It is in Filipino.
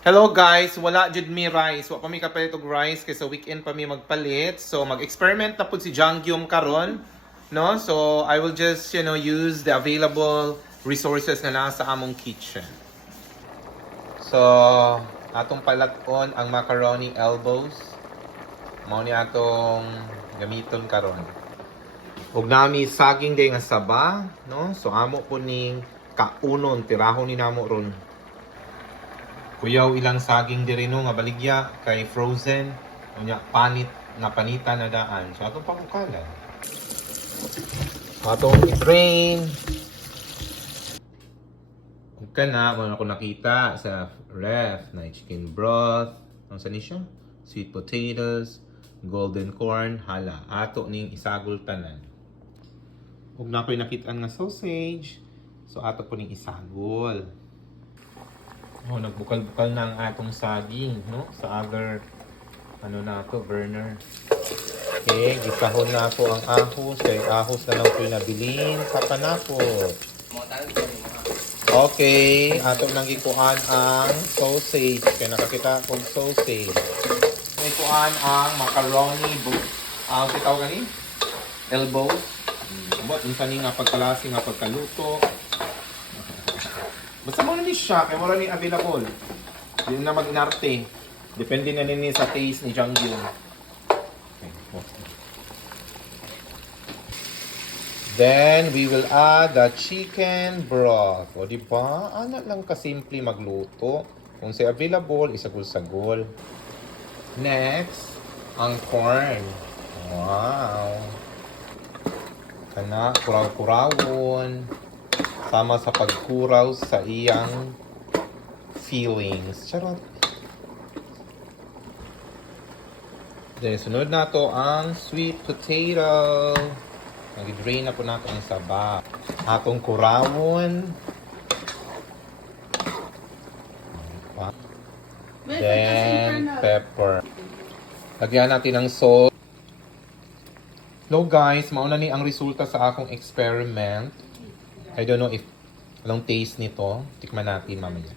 Hello guys, wala jud mi rice. Wa pa mi kapalit og rice kay sa weekend pa mi magpalit. So mag-experiment na pud si Jangyum karon, no? So I will just, use the available resources na nasa among kitchen. So atong palakon ang macaroni elbows. Mao ni atong gamiton karon. Ug nami saging day nga saba, no? So amo po ning kaunon tirahon ni namo ron. Kuyaw ilang saging diri no nga baligya kay frozen unya panit nga panita na daan. So atong pangukalan. Atong i-drain. Kung kana mo ako nakita sa ref na chicken broth, ano sa ni siya? Sweet potatoes, golden corn, hala. Ato ning isagol tanan. Ug na ko'y nakitaan nga sausage. So ato po ning isagol. Oh, nagbukal-bukal na ang atong saging, no? Sa other, burner. Okay, gisahon na po ang ahos. Kay ahos na lang po yung nabilin sa panapot. Okay, ato nang gikuan ang sausage. Kaya nakakita kong sausage. Gikuan ang macaroni, sitaw gani? Elbow. Sabot, minsan nga pagkalasi, nga pagkaluto. Basta mo na ni siya, kaya wala ni available. Hindi na mag-inarte. Depende na nini sa taste ni Jangyum. Okay. Then, we will add the chicken broth. O, diba? Ano lang kasimple magluto. Kung say available, isagol-sagol. Next, ang corn. Wow! Kana, kuraw-kurawon. Sama sa pagkuraw sa iyang feelings. Charot. Then, sunod na to ang sweet potato. Nag-drain na po nato ang saba. Atong kurawon. Then, pepper. Lagyan natin ng salt. Hello guys, mauna ni ang resulta sa akong experiment. I don't know if anong taste nito. Tikman natin mamaya.